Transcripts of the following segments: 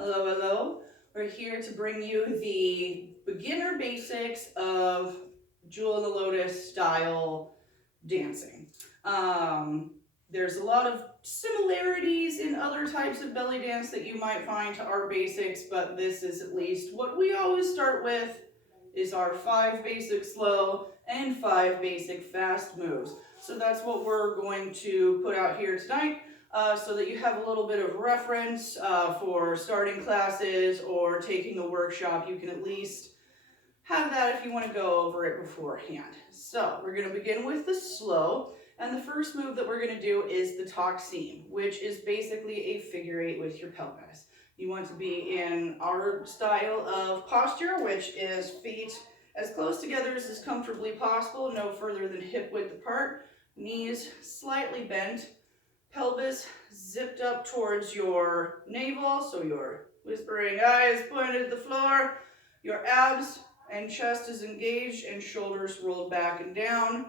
Hello, hello. We're here to bring you the beginner basics of Jewel and the Lotus style dancing. Um, there's a lot of similarities in other types of belly dance that you might find to our basics, but this is at least what we always start with is our 5 basic slow and 5 basic fast moves. So that's what we're going to put out here tonight. So that you have a little bit of reference for starting classes or taking a workshop. You can at least have that if you want to go over it beforehand. So we're going to begin with the slow, and the first move that we're going to do is the Taxim, which is basically a figure 8 with your pelvis. You want to be in our style of posture, which is feet as close together as is comfortably possible, no further than hip width apart, knees slightly bent, pelvis zipped up towards your navel, so your whispering eyes pointed at the floor, your abs and chest is engaged and shoulders rolled back and down.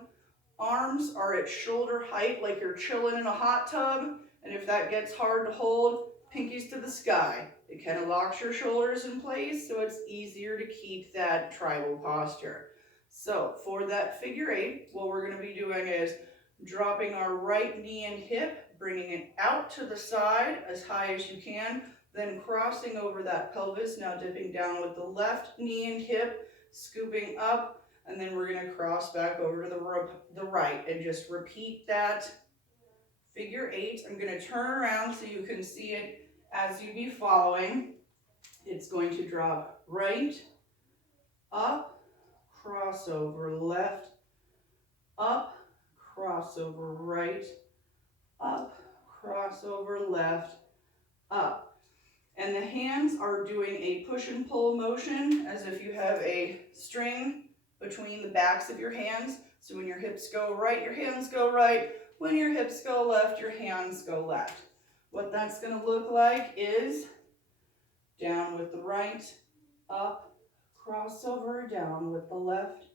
Arms are at shoulder height like you're chilling in a hot tub, and if that gets hard to hold, pinkies to the sky. It kind of locks your shoulders in place, so it's easier to keep that tribal posture. So for that figure 8, what we're going to be doing is dropping our right knee and hip, bringing it out to the side as high as you can, then crossing over that pelvis, now dipping down with the left knee and hip, scooping up, and then we're going to cross back over to the right and just repeat that figure 8. I'm going to turn around so you can see it as you be following. It's going to drop right, up, crossover, left, up, crossover, right, up, crossover, left, up. And the hands are doing a push and pull motion as if you have a string between the backs of your hands. So when your hips go right, your hands go right. When your hips go left, your hands go left. What that's going to look like is down with the right, up, crossover, down with the left,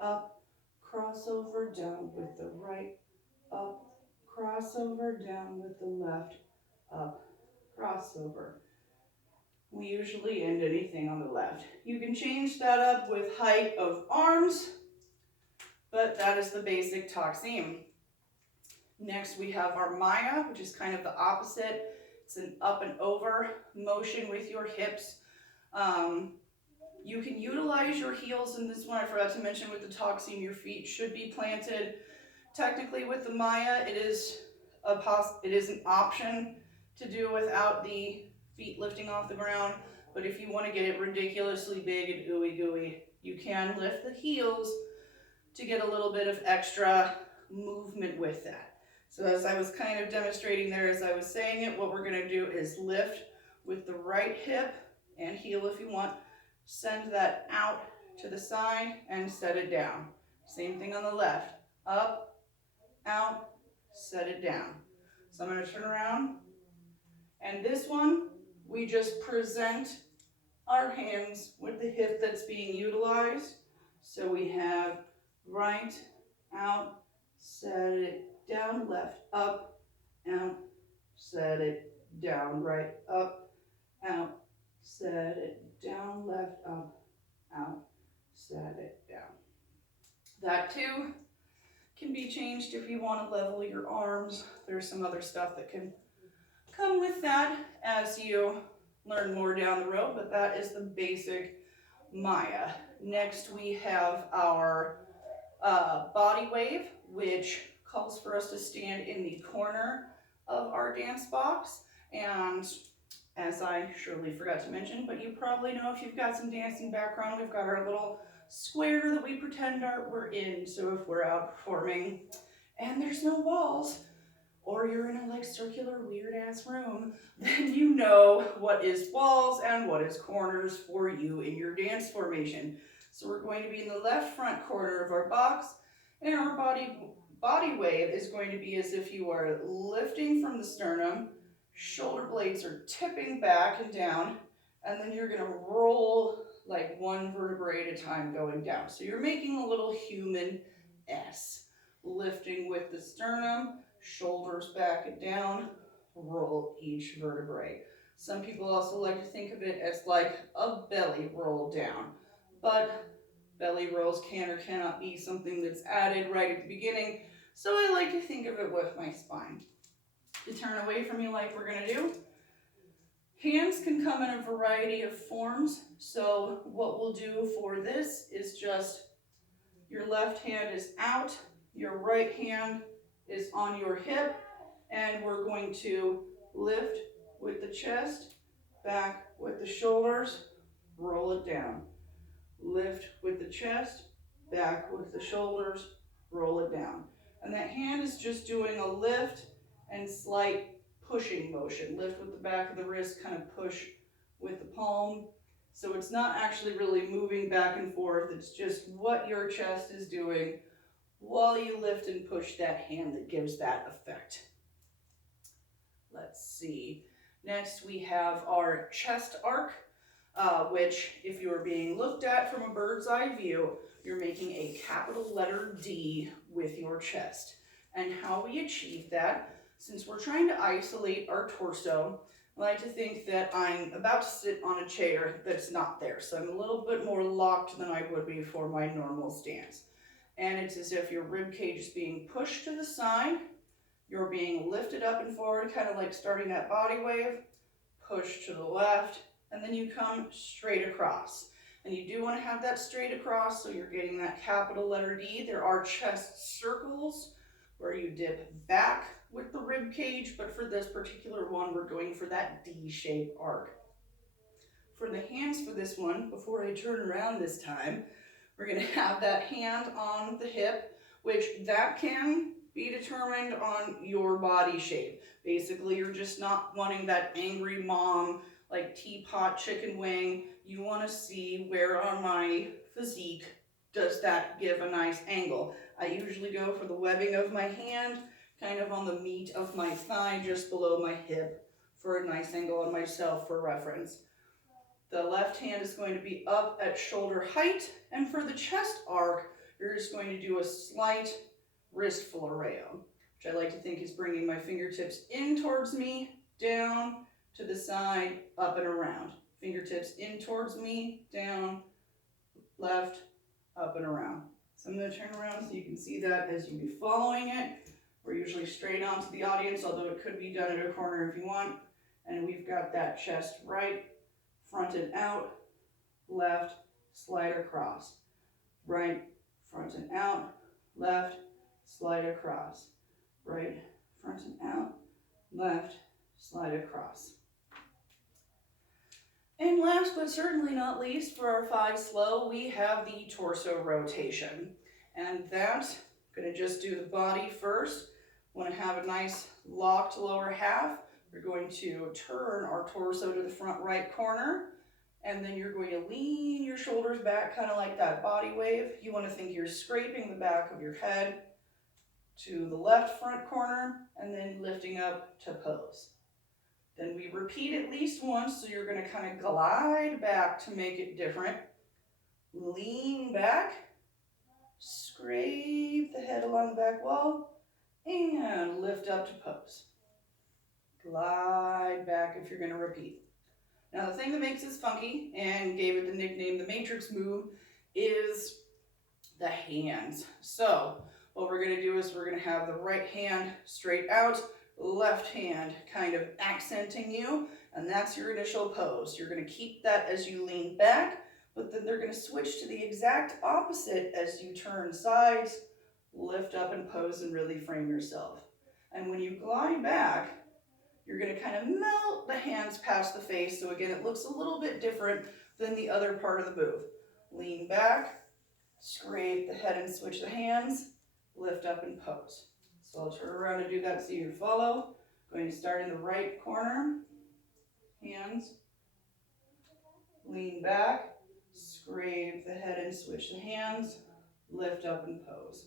up, crossover, down with the right, up, crossover, down with the left, up, crossover. We usually end anything on the left. You can change that up with height of arms, but that is the basic Taxim. Next we have our Maya, which is kind of the opposite. It's an up and over motion with your hips. You can utilize your heels in this one. I forgot to mention with the Taxim, your feet should be planted. Technically with the Maya, it is an option to do without the feet lifting off the ground, but if you want to get it ridiculously big and ooey gooey, you can lift the heels to get a little bit of extra movement with that. So as I was kind of demonstrating there as I was saying it, what we're going to do is lift with the right hip and heel if you want, send that out to the side and set it down. Same thing on the left, up, out, set it down. So I'm going to turn around, and this one, we just present our hands with the hip that's being utilized. So we have right, out, set it down, left, up, out, set it down, right, up, out, set it down, left, up, out, set it down. That too can be changed if you want to level your arms. There's some other stuff that can come with that as you learn more down the road, but that is the basic Maya. Next we have our body wave, which calls for us to stand in the corner of our dance box. And as I surely forgot to mention, but you probably know if you've got some dancing background, we've got our little square that we pretend we're in. So if we're out performing and there's no walls, or you're in a like circular weird ass room, then you know what is walls and what is corners for you in your dance formation. So we're going to be in the left front corner of our box, and our body wave is going to be as if you are lifting from the sternum, shoulder blades are tipping back and down, and then you're going to roll like one vertebrae at a time going down. So you're making a little human S, lifting with the sternum, shoulders back and down, roll each vertebrae. Some people also like to think of it as like a belly roll down, but belly rolls can or cannot be something that's added right at the beginning, so I like to think of it with my spine. To turn away from you like we're going to do. Hands can come in a variety of forms, so what we'll do for this is just your left hand is out, your right hand is on your hip, and we're going to lift with the chest, back with the shoulders, roll it down. Lift with the chest, back with the shoulders, roll it down. And that hand is just doing a lift and slight pushing motion. Lift with the back of the wrist, kind of push with the palm. So it's not actually really moving back and forth. It's just what your chest is doing while you lift and push that hand that gives that effect. Let's see. Next we have our chest arc, which if you are being looked at from a bird's eye view, you're making a capital letter D with your chest. And how we achieve that, since we're trying to isolate our torso, I like to think that I'm about to sit on a chair that's not there. So I'm a little bit more locked than I would be for my normal stance. And it's as if your rib cage is being pushed to the side, you're being lifted up and forward, kind of like starting that body wave, push to the left, and then you come straight across. And you do want to have that straight across so you're getting that capital letter D. There are chest circles where you dip back with the rib cage, but for this particular one, we're going for that D-shaped arc. For the hands for this one, before I turn around this time, we're going to have that hand on the hip, which that can be determined on your body shape. Basically, you're just not wanting that angry mom, like teapot chicken wing. You want to see where on my physique does that give a nice angle. I usually go for the webbing of my hand, kind of on the meat of my thigh, just below my hip, for a nice angle on myself for reference. The left hand is going to be up at shoulder height, and for the chest arc, you're just going to do a slight wrist floreo, which I like to think is bringing my fingertips in towards me, down, to the side, up and around. Fingertips in towards me, down, left, up and around. So I'm going to turn around so you can see that as you be following it. We're usually straight on to the audience, although it could be done at a corner if you want. And we've got that chest right, front and out, left, slide across. Right, front and out, left, slide across. Right, front and out, left, slide across. And last but certainly not least, for our 5 slow, we have the torso rotation. And that's going to just do the body first. Want to have a nice locked lower half. We're going to turn our torso to the front right corner. And then you're going to lean your shoulders back, kind of like that body wave. You want to think you're scraping the back of your head to the left front corner and then lifting up to pose. Then we repeat at least once, so you're going to kind of glide back to make it different. Lean back, scrape the head along the back wall, and lift up to pose. Glide back if you're going to repeat. Now the thing that makes this funky, and gave it the nickname the Matrix move, is the hands. So what we're going to do is we're going to have the right hand straight out, left hand kind of accenting you, and that's your initial pose. You're going to keep that as you lean back, but then they're going to switch to the exact opposite as you turn sides, lift up and pose and really frame yourself. And when you glide back, you're going to kind of melt the hands past the face, so again it looks a little bit different than the other part of the move. Lean back, scrape the head and switch the hands, lift up and pose. So I'll turn around and do that so you can follow. Going to start in the right corner, hands, lean back, scrape the head and switch the hands, lift up and pose.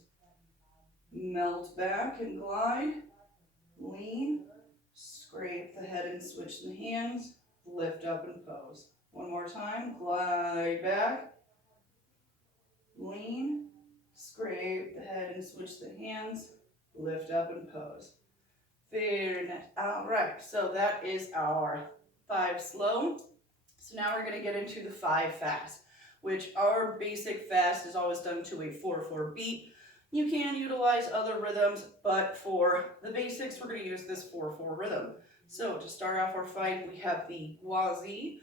Melt back and glide, lean, scrape the head and switch the hands, lift up and pose. One more time, glide back, lean, scrape the head and switch the hands, lift up and pose. Very nice. All right, so that is our 5 slow. So now we're gonna get into the 5 fast, which our basic fast is always done to a 4/4 beat. You can utilize other rhythms, but for the basics, we're gonna use this 4/4 rhythm. So to start off our fight, we have the Ghwazee,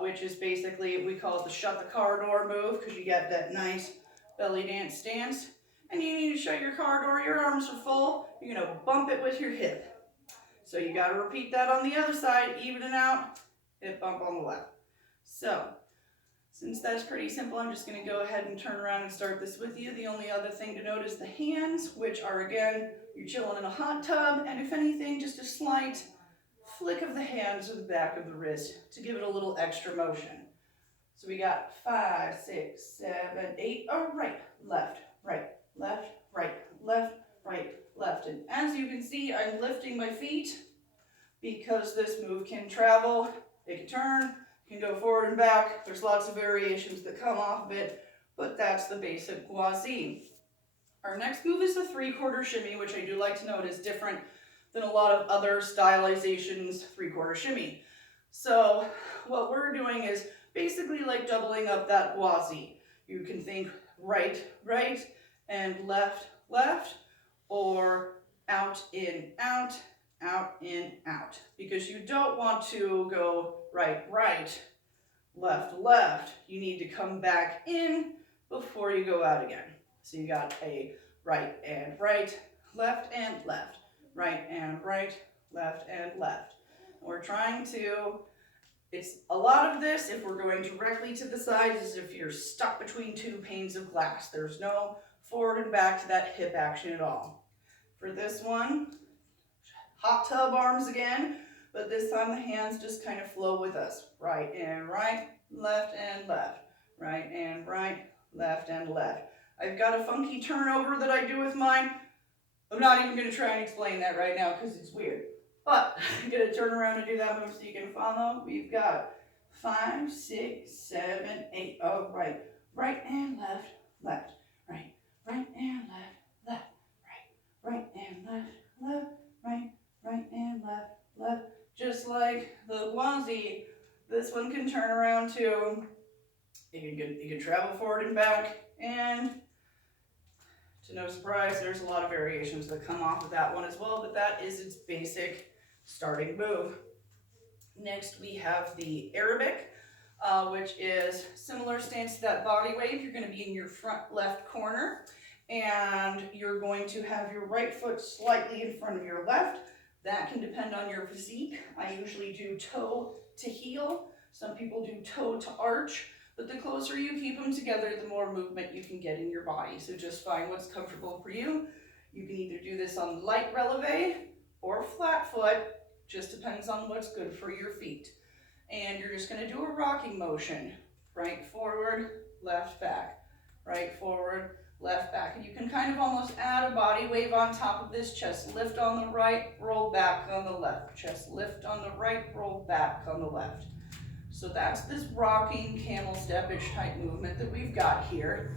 which is basically, we call it the shut the car door move, because you get that nice belly dance stance. And you need to shut your car door, your arms are full, you're gonna bump it with your hip. So you gotta repeat that on the other side, even it out, hip bump on the left. So, since that's pretty simple, I'm just gonna go ahead and turn around and start this with you. The only other thing to note is the hands, which are, again, you're chilling in a hot tub, and if anything, just a slight flick of the hands or the back of the wrist to give it a little extra motion. So we got 5, 6, 7, 8, right, left, right, left, right, left, right, left. And as you can see, I'm lifting my feet because this move can travel, it can turn, can go forward and back. There's lots of variations that come off of it, but that's the basic Ghwazee. Our next move is the 3/4 shimmy, which I do like to note is different than a lot of other stylizations 3/4 shimmy. So what we're doing is basically like doubling up that Ghwazee. You can think right, right, and left, left, or out, in, out, in, out. Because you don't want to go right, right, left, left. You need to come back in before you go out again. So you got a right and right, left and left, right and right, left and left. We're trying to, it's a lot of this, if we're going directly to the sides, is if you're stuck between 2 panes of glass. There's no forward and back to that hip action at all. For this one, hot tub arms again, but this time the hands just kind of flow with us. Right and right, left and left, right and right, left and left. I've got a funky turnover that I do with mine. I'm not even going to try and explain that right now because it's weird. But I'm going to turn around and do that move so you can follow. We've got 5, 6, 7, 8. Oh, right. Right and left, left, right. Right and left, left, right. Right and left, left, right. Right and left, left. Just like the Ghwazee, this one can turn around too. You can travel forward and back, and to no surprise, there's a lot of variations that come off of that one as well, but that is its basic starting move. Next, we have the Arabic, which is similar stance to that body wave. You're going to be in your front left corner, and you're going to have your right foot slightly in front of your left. That can depend on your physique. I usually do toe to heel. Some people do toe to arch. But the closer you keep them together, the more movement you can get in your body. So just find what's comfortable for you. You can either do this on light releve or flat foot. Just depends on what's good for your feet. And you're just going to do a rocking motion. Right forward, left back. Right forward, left back. And you can kind of almost add a body wave on top of this. Chest lift on the right, roll back on the left. Chest lift on the right, roll back on the left. So that's this rocking camel step-ish type movement that we've got here.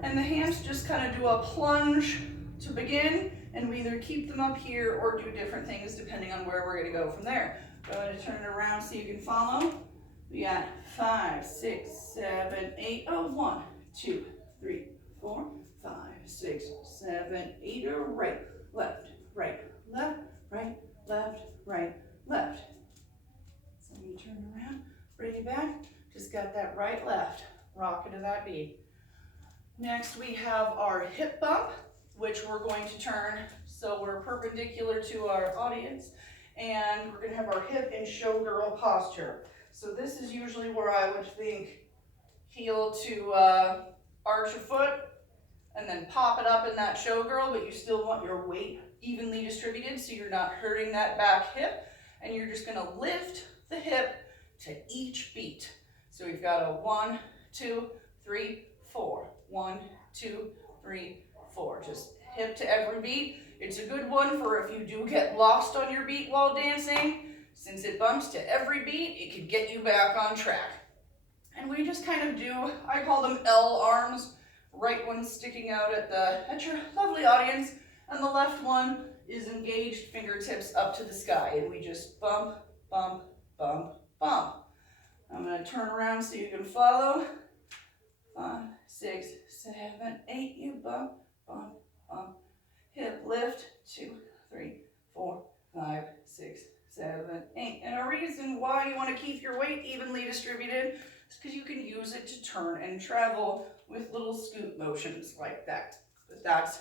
And the hands just kind of do a plunge to begin, and we either keep them up here or do different things depending on where we're going to go from there. Go ahead and turn it around so you can follow. We got 5, 6, 7, 8. Oh, 1, 2, 3, 4, 5, 6, 7, 8. Right, left, right, left, right, left, right, left. So you turn around. Bring it back, just got that right, left, rock into that beat. Next we have our hip bump, which we're going to turn so we're perpendicular to our audience, and we're going to have our hip and showgirl posture. So this is usually where I would think heel to arch a foot, and then pop it up in that showgirl, but you still want your weight evenly distributed so you're not hurting that back hip, and you're just going to lift the hip to each beat. So we've got a 1, 2, 3, 4. 1, 2, 3, 4. Just hip to every beat. It's a good one for if you do get lost on your beat while dancing. Since it bumps to every beat, it can get you back on track. And we just kind of do, I call them L arms. Right one sticking out at your lovely audience, and the left one is engaged fingertips up to the sky. And we just bump, bump, bump, around so you can follow. 5, 6, 7, 8. You bump, bump, bump. Hip lift. 2, 3, 4, 5, 6, 7, 8. And a reason why you want to keep your weight evenly distributed is because you can use it to turn and travel with little scoot motions like that. But that's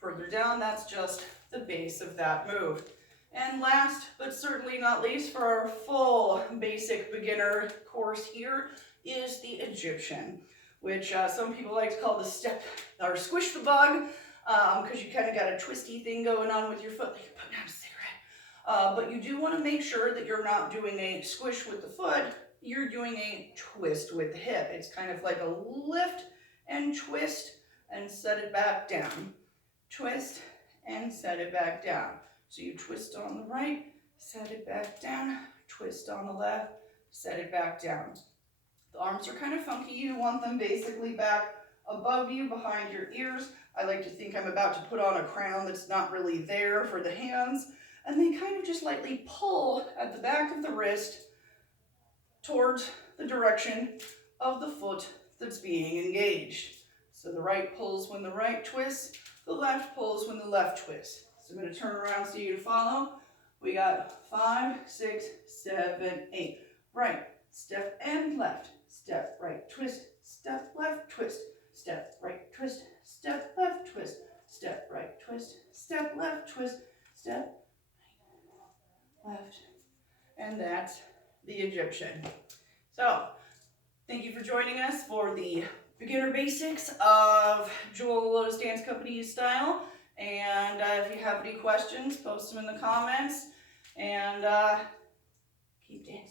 further down. That's just the base of that move. And last, but certainly not least, for our full basic beginner course here is the Egyptian, which some people like to call the step or squish the bug, because you kind of got a twisty thing going on with your foot, like you're putting out a cigarette. But you do want to make sure that you're not doing a squish with the foot, you're doing a twist with the hip. It's kind of like a lift and twist and set it back down. Twist and set it back down. So you twist on the right, set it back down, twist on the left, set it back down. The arms are kind of funky. You want them basically back above you, behind your ears. I like to think I'm about to put on a crown that's not really there for the hands. And they kind of just lightly pull at the back of the wrist towards the direction of the foot that's being engaged. So the right pulls when the right twists, the left pulls when the left twists. So I'm going to turn around so you can follow. We got 5, 6, 7, 8. Right, step and left. Step, right, twist, step, left, twist. Step, right, twist, step, left, twist. Step, right, twist, step, left, twist. Step, right, left. And that's the Egyptian. So, thank you for joining us for the beginner basics of Jewel Lotus Dance Company's style. And if you have any questions, post them in the comments. And keep dancing.